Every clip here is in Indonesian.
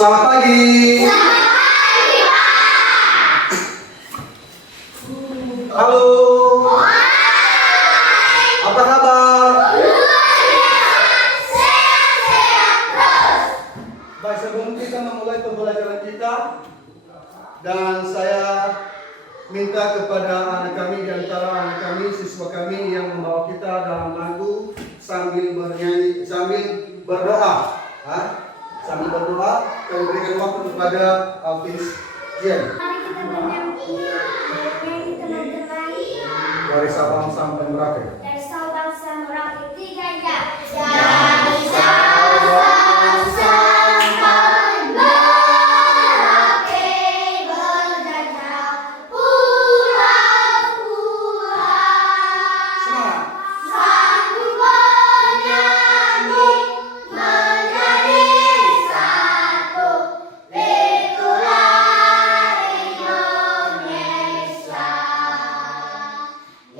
Selamat pagi. Selamat pagi, Pak. Halo. Hai. Apa kabar? Luar biasa. Sehat-sehat terus. Baik, sebelum kita memulai pembelajaran kita, dan saya minta kepada anak kami, di antara anak kami, siswa kami yang membawa kita dalam lagu sambil bernyanyi, sambil berdoa. Sambil berdoa, kami berikan waktu kepada Alvis Jen. Mari kita bernyanyi teman-teman. Dari Sabang sampai Merauke. Dari Sabang sampai Merauke, 3 jam. Dari Sabang sampai Merauke, berjajah pulau-pulau. Semangat. Sanggup bernyanyi menjadi satu, itulah Indonesia.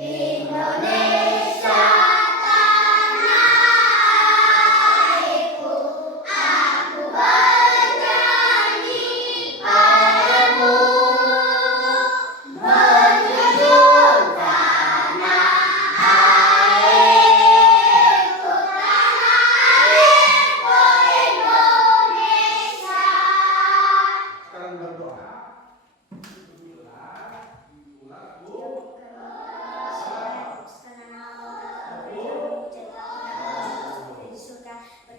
Indonesia tanah airku, aku bernyanyi padamu, menjunjung tanah airku, Indonesia. Sekarang berdoa.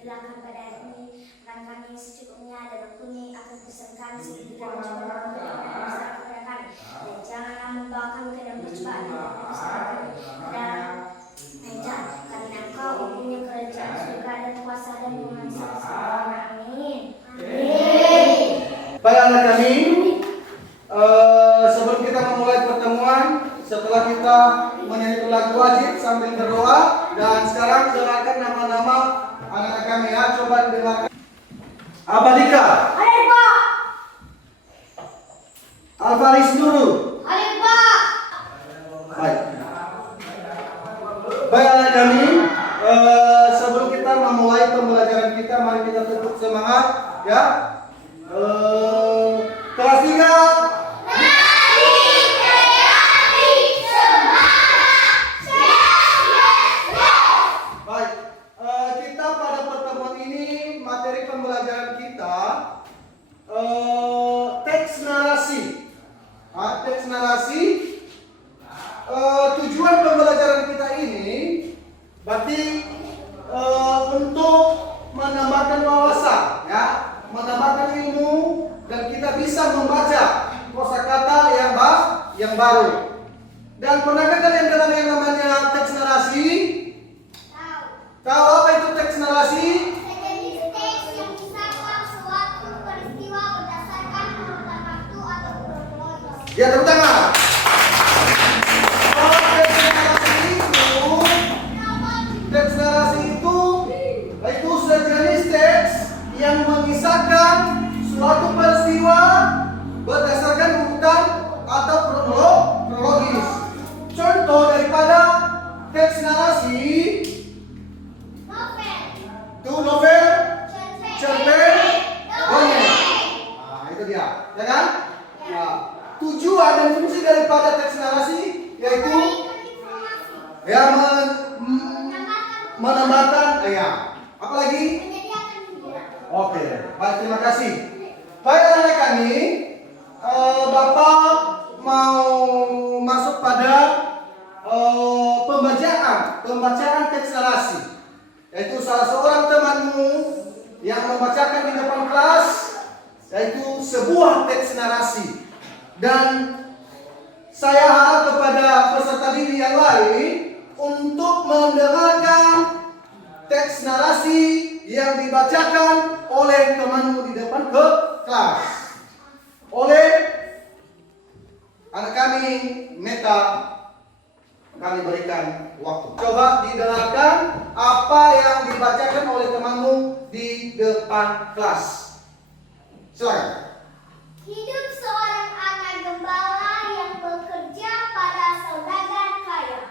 Berilah pada ini makan kami secukupnya, dan ampuni akan kesalahan kami seperti kami juga mengampuni orang yang bersalah kepada kami. Dan janganlah membawa kami ke dalam percobaan, karena Engkau mempunyai kerajaan surga dan kuasa dan menguasai selamanya. Amin. Baik anak kami, sebelum kita memulai pertemuan, setelah kita menyanyi lagu wajib sambil berdoa, dan sekarang dengarkan nama-nama anak kami ya, coba dengarkan. Abadika, Hai Pak. Alvaris Nurul. Hai Pak. Baik. Baik anak kami, sebelum kita memulai pembelajaran kita, mari kita tetap semangat ya. Kelas 3. Baik, kita pada pertemuan ini materi pembelajaran kita teks narasi. Teks narasi. Tujuan pembelajaran kita ini berarti untuk menambahkan wawasan, ya, menambahkan ilmu, dan kita bisa membaca kosakata yang baru. Dan pernahkah kalian dengar yang namanya teks narasi? Tahu apa itu teks narasi? Sejenis teks yang mengisahkan suatu peristiwa berdasarkan urutan waktu atau kronologis. Ya, tepuk tangan. Teks narasi itu sejenis teks yang mengisahkan suatu peristiwa berdasarkan urutan atau kronologis. Contoh daripada teks narasi novel, cerpen, dongeng. Itu dia, ya kan? Nah, tujuan dan fungsi daripada teks narasi yaitu ya menambahkan apa lagi? Oke, baik, terima kasih. Baik anak kami, Bapak mau masuk pada pembacaan teks narasi, yaitu salah seorang temanmu yang membacakan di depan kelas, yaitu sebuah teks narasi. Dan saya harap kepada peserta didik yang lain untuk mendengarkan teks narasi yang dibacakan oleh temanmu di depan kelas oleh anak kami Meta. Kami berikan waktu. Coba didengarkan apa yang dibacakan oleh temanmu di depan kelas. Silakan. Hidup seorang anak gembala yang bekerja pada saudagar kaya.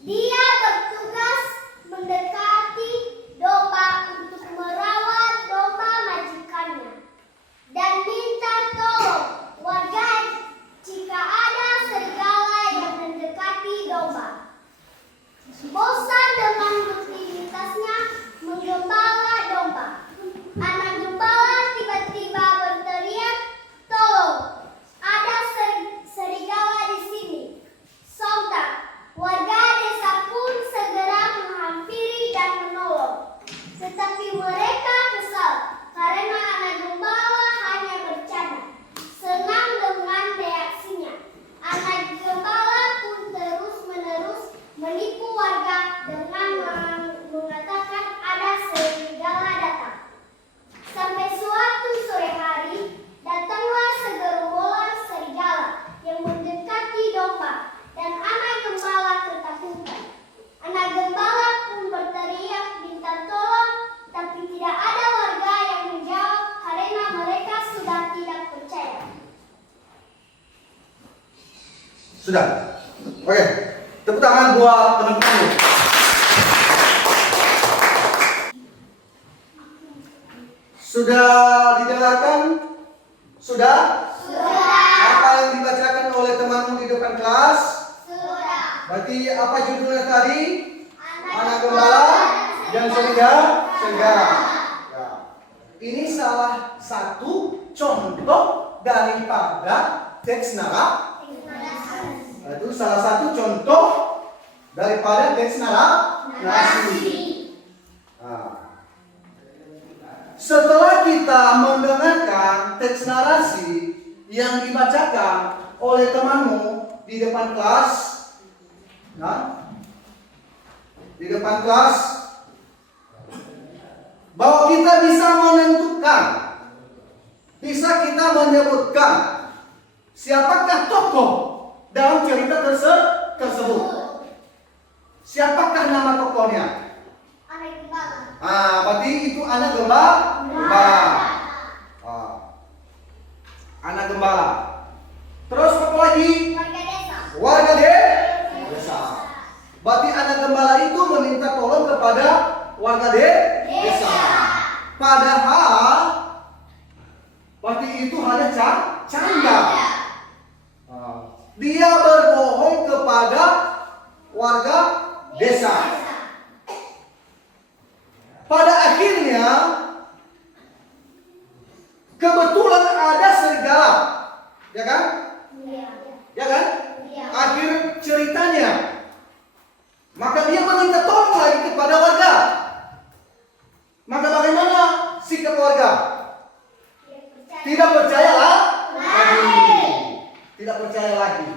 Dia bertugas mendekati domba untuk merawat domba majikan. Sudah. Oke. Tepuk tangan buat teman-teman. Sudah didengarkan? Sudah? Apa yang dibacakan oleh temanmu di depan kelas? Berarti apa judulnya tadi? Anak gembala dan serigala. Ya. Ini salah satu contoh daripada teks narasi. Itu salah satu contoh daripada teks narasi. Nah. Setelah kita mendengarkan teks narasi yang dibacakan oleh temanmu di depan kelas, nah, di depan kelas, bahwa kita bisa menentukan, bisa kita menyebutkan siapakah tokoh dalam cerita tersebut. Siapakah nama tokohnya? Berarti itu anak gembala. Anak gembala. Terus apa lagi? Warga desa. Berarti anak gembala itu meminta tolong kepada warga desa. Padahal berarti itu hanya canda. Dia berbohong kepada warga desa. Pada akhirnya kebetulan ada serigala, ya kan? Ya kan? Akhir ceritanya, maka dia meminta tolong lagi kepada warga. Maka bagaimana sikap warga? Tidak percaya lagi. Tidak percaya lagi.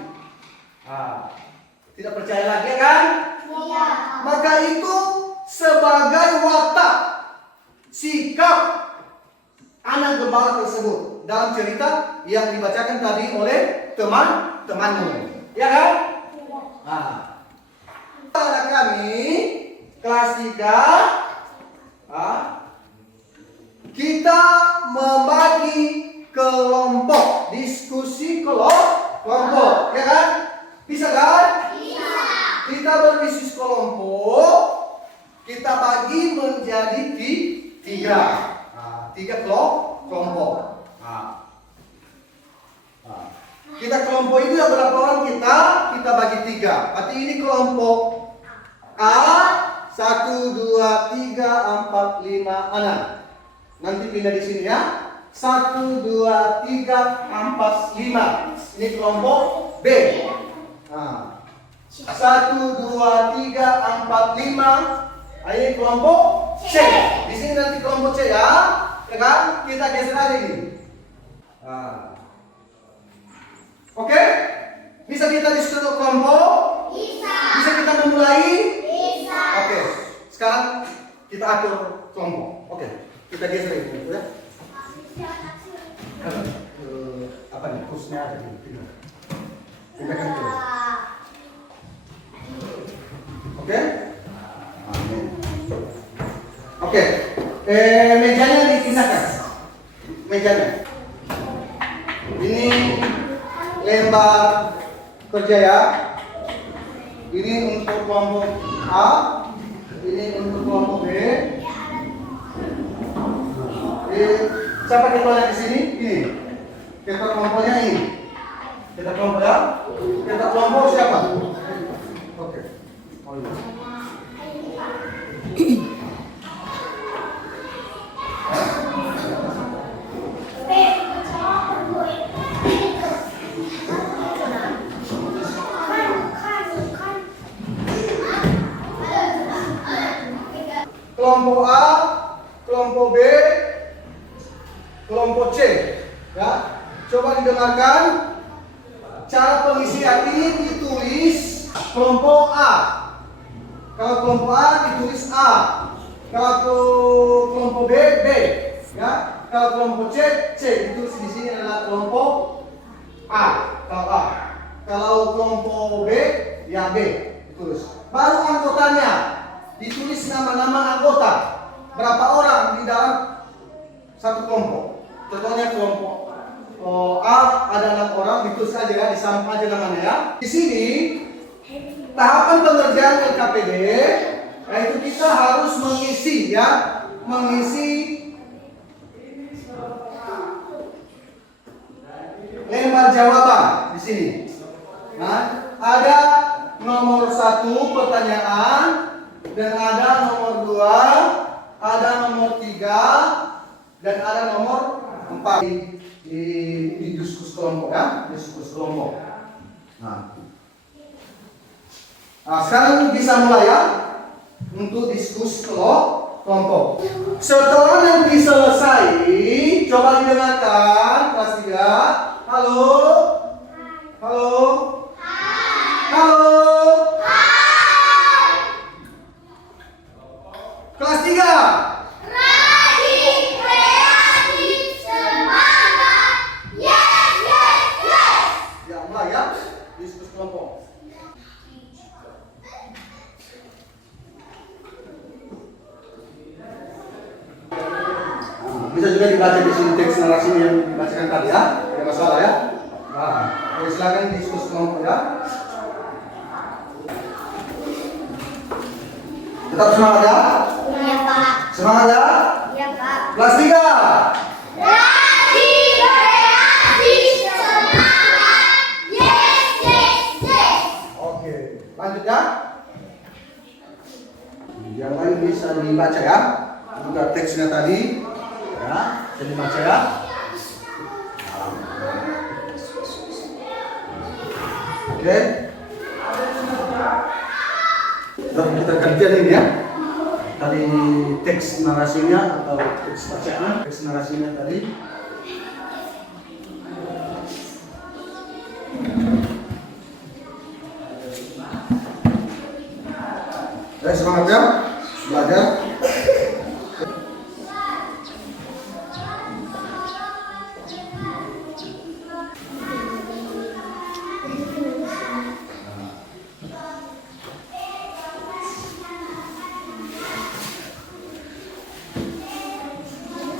Tidak percaya lagi, ya kan? Maka itu sebagai watak sikap anak gembala tersebut dalam cerita yang dibacakan tadi oleh teman-temanmu, ya kan? Anak kami kelas 3, kita membagi kelompok, diskusi kelompok, ya kan? Bisa kan? Bisa. Kita berdiskusi kelompok. Kita bagi menjadi 3 kelompok. Kita kelompok itu ada berapa orang kita bagi 3. Berarti ini kelompok A 1, 2, 3, 4, 5 anak. Nanti pindah di sini ya. 1, 2, 3, 4, 5. Ini kelompok B. 1, 2, 3, 4, 5. Ini kelompok C. Di sini nanti kelompok C ya, ya kan? Kita geser aja ini. Oke? Bisa kita diskusi kelompok? Bisa kita memulai? Oke. Sekarang kita atur kelompok. Oke. Kita geser ini, ya. Apa nih? Kursnya ada di sini. Kita kan terus. Oke? Oke, mejanya dipindahkan. Mejanya. Ini lembar kerja ya. Ini untuk kelompok A, ini untuk kelompok B. Siapa ketuanya di sini? Ini. Ketua kelompoknya ini. Kita kelompok ya. Kita kelompok siapa? Oke. Oh iya. Kelompok A, kelompok B, kelompok C, ya. Coba didengarkan. Cara pengisian ini ditulis kelompok A. Kalau kelompok A ditulis A. Kalau kelompok B, B, ya. Kalau kelompok C, C. Ditulis di sini adalah kelompok A. Kalau A. Kalau kelompok B, ya B. Ditulis. Baru anggotanya. Ditulis nama-nama anggota. Berapa orang di dalam satu kelompok. Contohnya kelompok A ada 6 orang, itu saja ya, disambung aja namanya ya. Di sini tahapan pengerjaan LKPD, yaitu kita harus mengisi ya, mengisi lembar jawaban di sini. Nah, ada nomor 1 pertanyaan dan ada nomor 2, ada nomor 3 dan ada nomor 4 di diskus kelompok ya, diskus kelompok. Nah, sekarang bisa mulai ya untuk diskus kelompok. Setelah nanti selesai, coba didengarkan kelas 3. Halo. Halo. Halo. Kelas 3. Rajin, kreatif, semangat. Yes, yes, yes. Ya, mulai ya. Diskus kelompok. Bisa juga dibaca di sini teks narasi yang dibacakan tadi ya. Tidak masalah ya. Nah, silakan diskus kelompok ya. Tetap semangat ya. Iya, Pak. Semangat ya. Iya, Pak. Kelas 3. Rajin, kreatif, semangat. Yes, yes, yes. Oke, lanjut ya. Yang lain bisa dibaca ya. Juga teksnya tadi ya, bisa dibaca ya. Oke. Dan kita gantian ini ya. Tadi teks narasinya atau teks bacaan, teks narasinya tadi. Semangat ya, belajar.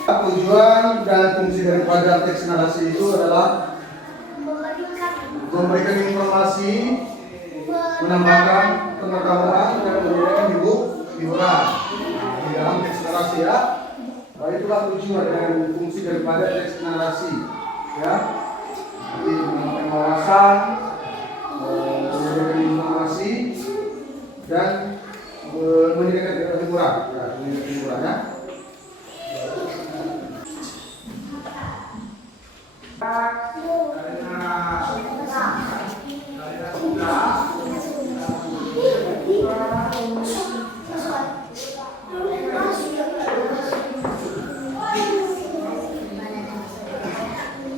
Tujuan dan fungsi daripada teks narasi itu adalah memberikan informasi, menambahkan pengetahuan dan memberikan hiburan di dalam teks narasi ya. Nah, itulah tujuan dan fungsi daripada teks narasi ya. Jadi menambahkan wawasan, memberikan informasi dan memberikan hiburan ya, memberikan hiburan ya.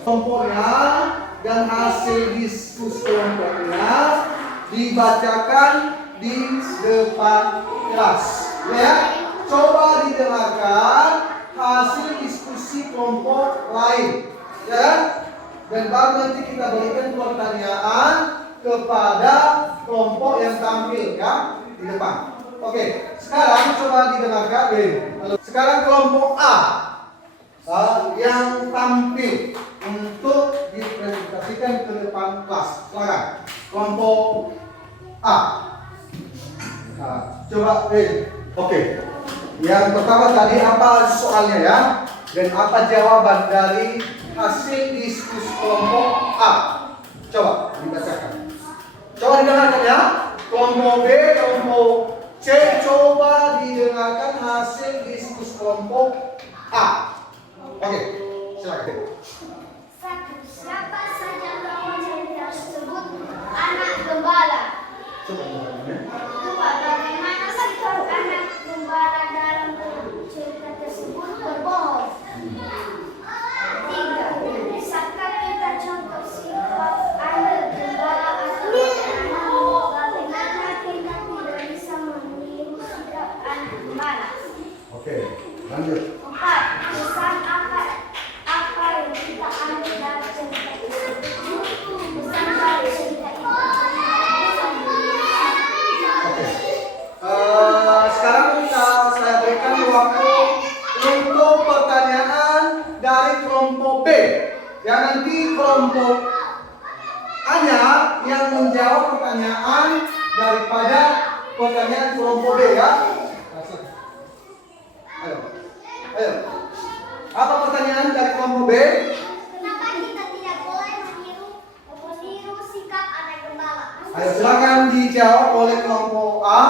Kelompoknya dan hasil diskus kelompoknya dibacakan di depan kelas ya. Coba didengarkan hasil diskusi kelompok lain ya, dan baru nanti kita berikan pertanyaan kepada kelompok yang tampil ya di depan. Oke, sekarang coba didengarkan. Sekarang kelompok A yang tampil untuk dipresentasikan ke depan kelas. Silakan. Kelompok A. Coba Oke. Yang pertama tadi apa soalnya ya? Dan apa jawaban dari hasil diskusi kelompok A? Coba dibacakan. Coba didengarkan ya. Kelompok B, kelompok C, coba didengarkan hasil diskusi kelompok A. Oke, silakan. Siapa saja tokoh cerita tersebut? Anak gembala. Coba didengarkan ya. Kedua, bagaimana sikap anak gembala dalam cerita tersebut berbohong? Tiga, bisakah kita contoh sikap anak gembala atau anak? Bagaimana kita tidak bisa meniru sikap anak gembala? Oke, lanjut. 4. Pesan apa yang kita ambil dari cerita itu? Pesan dari cerita itu. kelompok A-nya yang menjawab pertanyaan daripada pertanyaan kelompok B ya. Ayo. Ayo. Apa pertanyaan dari kelompok B? Kenapa kita tidak boleh meniru sikap anak gembala? Ayo silakan dijawab oleh kelompok A.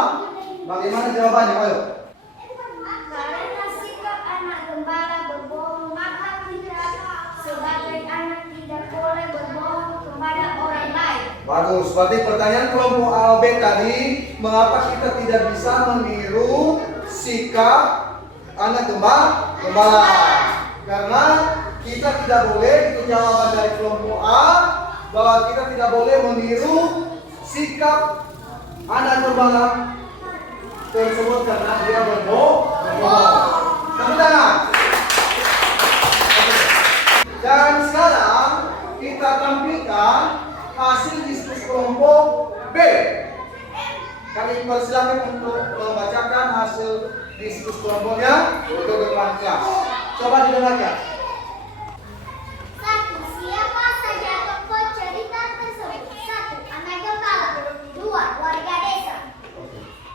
Bagaimana jawabannya? Ayo. Karena sikap anak gembala berbohong, maka kita sebagai anak tidak boleh berbohong kepada orang lain. Bagus. Berarti pertanyaan kelompok A B tadi, mengapa kita tidak bisa meniru sikap anak gembala? Karena kita tidak boleh, itu jawaban dari kelompok A, bahwa kita tidak boleh meniru sikap anak gembala tersebut karena dia berbohong. Tepuk tangan. Dan sekarang kita tampilkan hasil diskusi kelompok B. Kami persilakan untuk membacakan hasil diskusi kelompoknya untuk depan kelas. Coba didengarkan. 1. Siapa saja tokoh cerita tersebut? 1. Anak gembala. 2. Warga desa.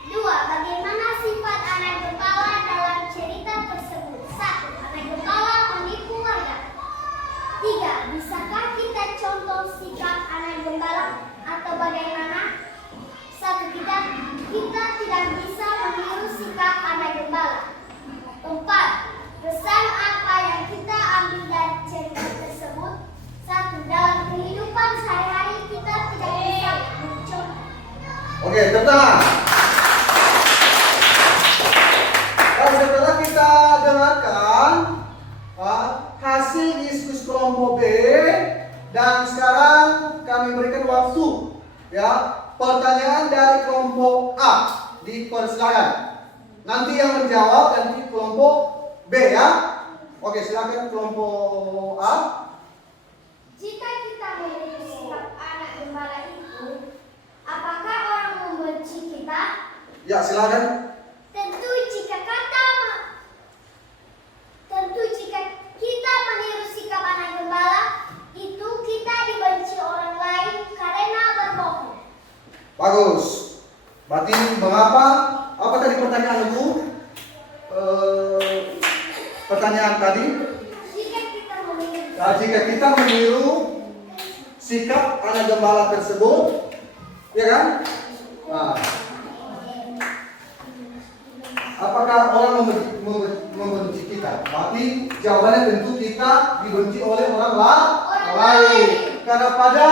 2. Bagaimana sifat anak gembala dalam cerita tersebut? 1. Anak gembala menipu warga. 3. Bisakah kita contoh sikap anak gembala atau bagaimana? 1. Kita tidak bisa meniru sikap anak gembala. 4. Pesan apa yang kita ambil dari cerita tersebut? 1. Dalam kehidupan sehari-hari kita tidak bisa mencontoh. Oke, tepuk tangan. Dan setelah kita dengarkan hasil diskusi kelompok B, dan sekarang kami berikan waktu ya, pertanyaan dari kelompok A dipersilakan. Nanti yang menjawab nanti kelompok B ya. Oke, silakan kelompok A. Jika kita meniru sikap anak gembala itu, apakah orang membenci kita? Ya, silakan. Tentu jika kita meniru sikap anak gembala itu, kita dibenci orang lain karena berbohong. Bagus. Berarti mengapa? Apa tadi pertanyaanku? Pertanyaan tadi, jika kita meniru sikap anak gembala tersebut, ya kan? Nah, apakah orang membenci kita? Berarti jawabannya tentu kita dibenci oleh orang lain. Karena pada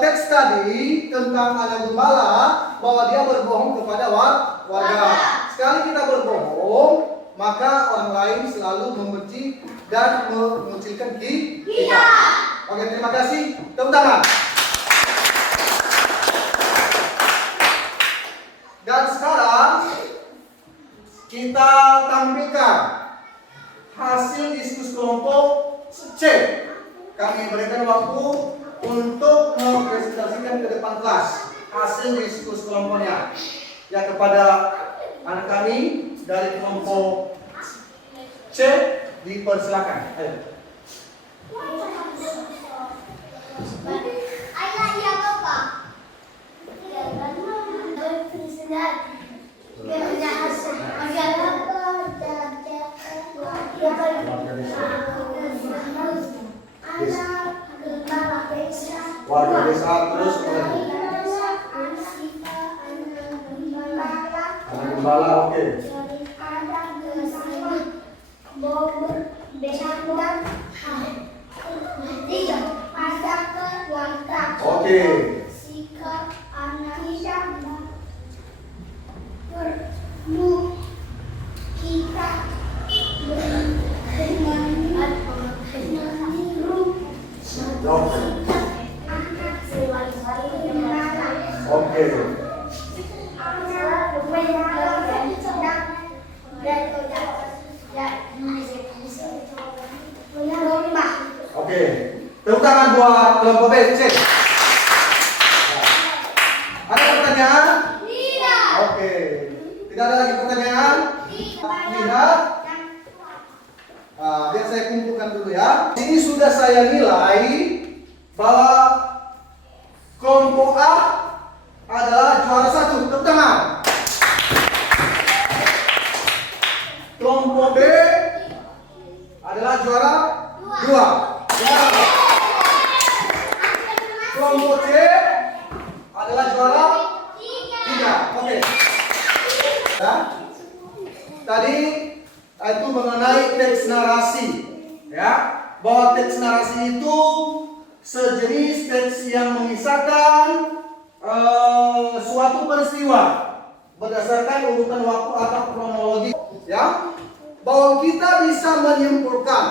teks tadi tentang anak gembala bahwa dia berbohong kepada warga. Sekali kita berbohong, maka orang lain selalu membenci dan mengucilkan kita. Oke, terima kasih. Tepuk tangan. Dan sekarang kita tampilkan hasil diskusi kelompok C. Kami berikan waktu untuk mempresentasikan ke depan kelas hasil diskusi kelompoknya. Ya, kepada anak kami dari kelompok C dipersilakan. Ayo. Ayah, iya Bapak. Warga desa terus anak gembala, oke. Oke. Sikap anak kita Oke. Oke. Tepuk tangan buat kelompok B. C. Ada pertanyaan? Tidak. Oke. Tidak ada lagi pertanyaan? Tidak. Biar saya kumpulkan dulu ya. Ini sudah saya nilai bahwa kelompok A adalah juara 1. Tepuk tangan. Kelompok B adalah juara 2. Kelompok C adalah juara 3. Oke. Ya. Tadi itu mengenai teks narasi, ya, bahwa teks narasi itu sejenis teks yang mengisahkan suatu peristiwa berdasarkan urutan waktu atau kronologi, ya, bahwa kita bisa menyimpulkan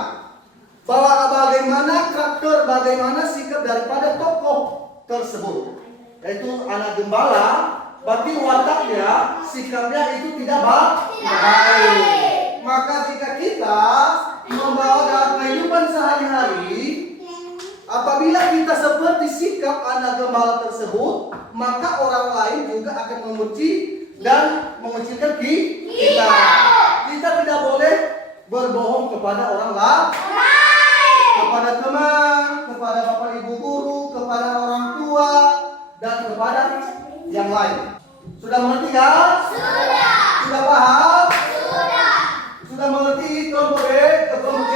bahwa bagaimana karakter, bagaimana sikap daripada tokoh tersebut, yaitu anak gembala. Berarti wataknya, sikapnya itu tidak baik. Maka jika kita membawa dalam kehidupan sehari-hari, apabila kita seperti sikap anak gembala tersebut, maka orang lain juga akan memuji dan mengucilkan kita. Kita tidak boleh berbohong kepada orang lain, kepada teman, kepada bapak ibu guru, kepada orang tua, dan kepada yang lain. Sudah mengerti kan? Sudah. Sudah paham? Sudah. Sudah mengerti kelompok B, kelompok C?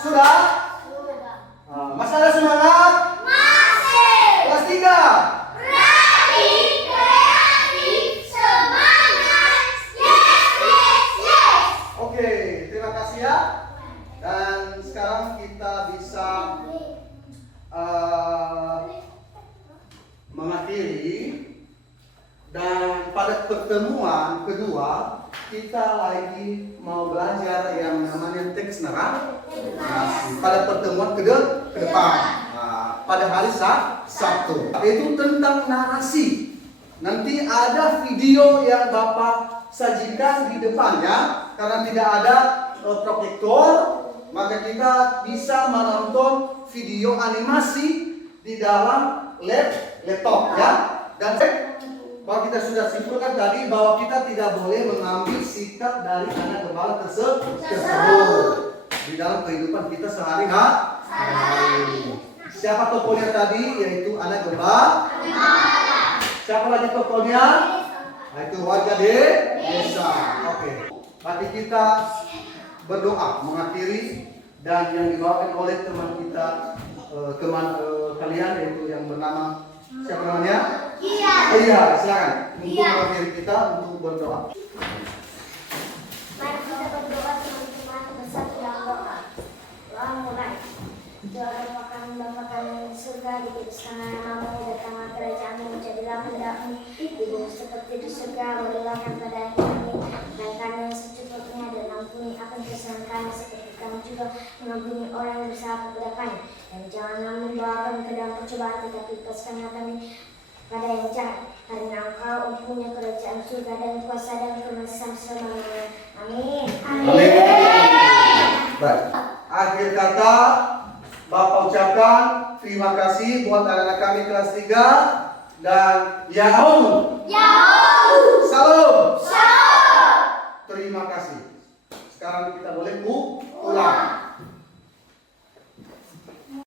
Sudah. Masih ada semangat? Masih. Kelas 3. Berani, kreatif, semangat. Yes. Oke, terima kasih ya. Dan sekarang kita bisa mengakhiri. Dan pada pertemuan kedua kita lagi mau belajar yang namanya teks narasi. Pada pertemuan ke depan, pada hari Sabtu, itu tentang narasi. Nanti ada video yang Bapak sajikan di depan ya, karena tidak ada proyektor, maka kita bisa menonton video animasi di dalam laptop ya. Dan bahwa kita sudah simpulkan tadi bahwa kita tidak boleh mengambil sikap dari anak gembala tersebut di dalam kehidupan kita sehari-hari. Siapa tokohnya tadi? Yaitu anak gembala. Siapa lagi tokohnya? Itu warga desa. Oke. Berarti kita berdoa mengakhiri, dan yang dibawakan oleh teman kita, kalian, yaitu yang bernama siapa namanya? Iya, silakan untuk mengakhiri kita untuk berdoa. Mari kita berdoa teman-teman bersatu dalam doa. Doa mulai. Doa kami Bapa kami di surga, dikuduskanlah namamu, datanglah kerajaanmu, jadilah kehendakmu di bumi seperti di surga. Berilah kepada kami dan kami yang secukupnya, dan ampuni akan kesalahan kami seperti kami juga mengampuni orang yang bersalah kepada kami. Dan janganlah membawa kami ke dalam percobaan, tetapi lepaskanlah kami pada yang jahat, karena Engkau mempunyai kerajaan surga dan kuasa dan kemuliaan selamanya. Amin. Amin. Baik. Akhir kata, Bapak ucapkan terima kasih buat anak-anak kami kelas 3 dan Yahoo. Salam. Terima kasih. Sekarang kita boleh pulang.